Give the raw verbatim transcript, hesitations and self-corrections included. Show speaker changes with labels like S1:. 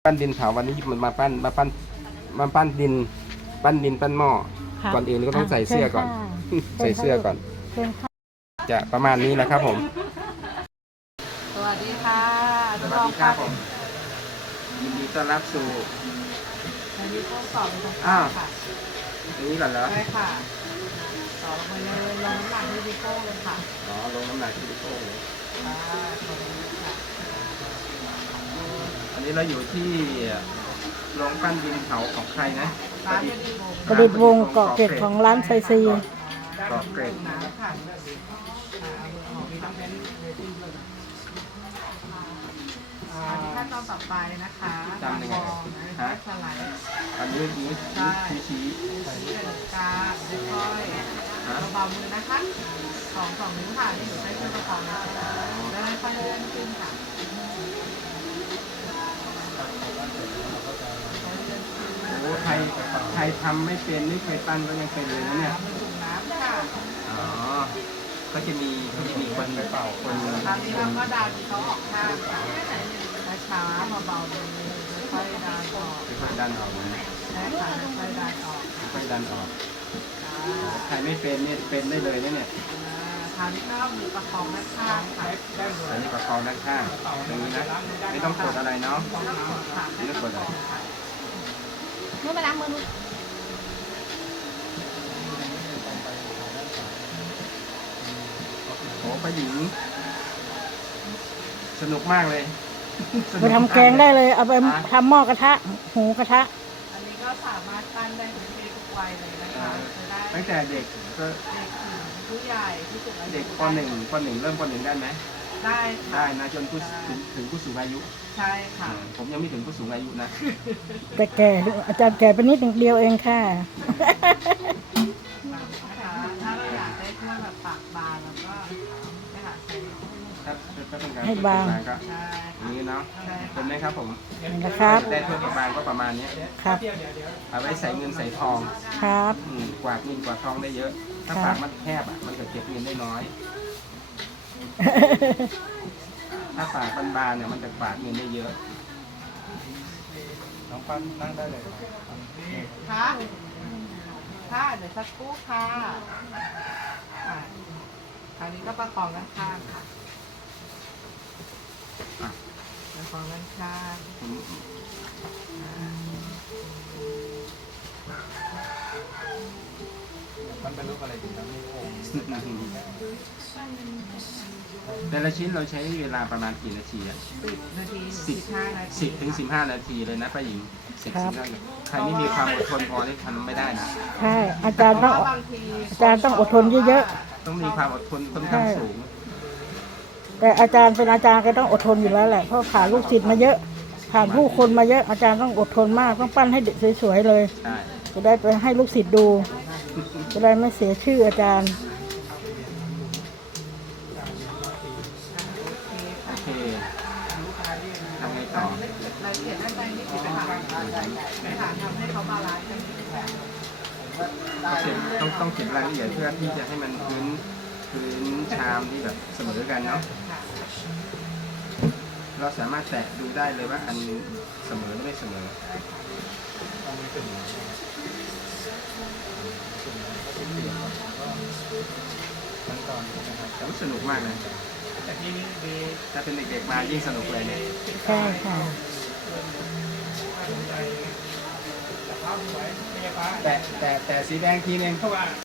S1: ปั้นดินเผาวันนี้มันมาปั้นมาปั้นมาปั้นดิน ปั้นดินปั้นหม้อก่อนอื่นก็ต้องใส่เสื้อก่อน ใส่เสื้อก่อนจะประมาณนี้นะครับผม
S2: สวัสดีค่ะ
S1: สวัสดีครับผมยินดีต้อนรับสู่
S2: วันนี้ข้อสอบเป็นของ
S1: อ้าว
S2: ค่ะ
S1: อย่างนี้ก่อนเหรอ
S2: ได้ค่ะต่อลงไปเลยลงน้ำหนักที่ดิโก้เลยค่ะ
S1: อ๋อลงน้ำหนักที่ดิโก้เลย
S2: อ่าขอบคุณค่ะ
S1: อันนี้เราอยู่ที่โรงปั้นดินเผาของใครนะ
S2: ร้านเป็นดีโบ
S3: ประดิษฐ์วงศ์เกาะเกร็ดของร้านไซซี
S1: เกาะเกร็ด
S2: น้ำค่ะอ่าเอามือออกมีน้ำเป็นอ่าขั้นตอนต่อไปนะคะ
S1: จำยังไง
S2: ฟองนะ
S1: ฮะ
S2: สไลด์
S1: อันนี้นี้
S2: ใช่
S1: ชี้ชี้
S2: ชี้เป็นกลางค่อยๆเบาๆมือนะคะสองสองนิ้วค่ะนี่หนูใช้เครื่องประคองนะคะแล้วค่อยๆเลื่อนขึ้นค่ะ
S1: โอ้ใครใครทำไม่เป็นไม่เคยปั้นก็ยังเป็นเลยนะเนี่ย
S2: มันจุ่มน้ำค่ะ
S1: อ๋อ ก็จะมีก็จะมีคนเป่าคน
S2: คราวนี้เราก็ดันเขาออกข้างค่ะช้าๆเบาๆมือค่อยๆดันออก
S1: ค่อยๆดันออกนะ
S2: ใช่ค่ะค่อยๆดันออก
S1: ค่อยๆดันออก
S2: อ่า
S1: ใครไม่เป็นเนี่ยเป็นได้เลยนะเนี่ย
S2: คราวนี้ก็มือประคองด้านข้างค่ะ
S1: อันนี้ประคองด้านข้างตรงนี้นะ ไม่ต้องกดอะไรเนาะ
S2: ไม่ต้องกดค่ะไม่ต้องกดค่ะ
S3: เมื่อไปล้างมือนุ
S1: โอ้ป้าหญิง สนุกมากเลย
S3: ไปทำแกงได้เลย เอาไปทำหม้อกระทะ หูกระทะ
S2: อันนี้ก็สามารถปั้นได้ทุกเพศทุกวัยเลยนะคะจะได้
S1: ตั้งแต่เด็กก็
S2: เด็กถึงผู้ใหญ่ที่สูงอายุ
S1: เด็กปหนึ่งปหนึ่งเริ่มปหนึ่งได้ไหม
S2: ได้ค่ะ
S1: ได้นะจนผู้ถึงถึงผู้สูงอายุ
S2: ใช่ค่ะ
S1: อืมผมยังไม่ถึงผู้สูงอายุนะ
S3: แต่แก่อาจารย์แก่ไปนิดเดียวเองค่ะ
S2: นะคะถ้าเราอยากได้เครื่องแบบปากบานแล้วก็ไม่ค่ะใส่
S1: ถ้าถ้าต้องการ
S3: ให้บาง
S1: ก็
S2: ใช่
S1: อย่างนี้เนาะ
S2: ใช่
S1: เป็นไหมครับผม
S3: นะครับ
S1: ได้เพื่อประมาณก็ประมาณนี้
S3: ครับ
S1: เอาไว้ใส่เงินใส่ทอง
S3: ครับ
S1: อืมกวาดเงินกวาดทองได้เยอะ ถ้า
S3: ครับ
S1: ปากมันแคบอ่ะมันจะเก็บเงินได้น้อย ถ้าปากบานๆเนี่ยมันจะกวาดเงินได้เยอะน้องปั้นนั่งได้เลย
S2: ค่ะค่ะเดี๋ยวสักครู่ค่ะอ่ะคราวนี้ก็ประคองด้านข้างค่ะประคองด้านข้าง
S1: มันเป็นรูปอะไรดีครับแต่ละชิ้นเราใช้เวลาประมาณกี่นาทีอ่ะ
S2: สิบนาที
S1: สิบ
S2: สิบห้านาที
S1: สิบถึงสิบห้านาทีเลยนะป้าหญิงสิบสิบห้านาทีใครไม่มีความอดทนพอที่ทำไม่ได้นะ
S3: ใช่ อาจารย์
S2: เพ
S3: ต้อง
S2: ราะว่าบางที
S3: อาจารย์ต้องอดทนเยอะ
S1: ต้องมีความอดทนค่อนข้างสูง
S3: ๆ แต่อาจารย์เป็นอาจารย์ก็ต้องอดทนอยู่แล้วแหละ เพราะผ่านลูกศิษย์มาเยอะ ผ่านผู้คนมาเยอะ อาจารย์ต้องอดทนมาก ต้องปั้นให้เด็กสวยๆเลย
S1: ใช่
S3: จะได้ไปให้ลูกศิษย์ดู จะได้ไม่เสียชื่ออาจารย์
S1: โอเคทำไงต่อ
S2: รายละเอียดด้านในนิดนึงค่ะค่ะทำให้เขาบาลานซ์กันนิดนึงค่ะ
S1: เขียนต้องต้องเขียนรายละเอียดเพื่อที่จะให้มันพื้นพื้นชามที่แบบเสมอกันเนาะ
S2: ค่ะ
S1: เราสามารถแตะดูได้เลยว่าอันเสมอหรือไม่เสมอแต่ว่าสนุกมากเลยถ้าเป็นเด็กๆมายิ่งสนุกเลยเนี่ย
S3: ใช่ค่ะ
S1: แต่แต่แต่สีแดงทีนึงเพราะว่า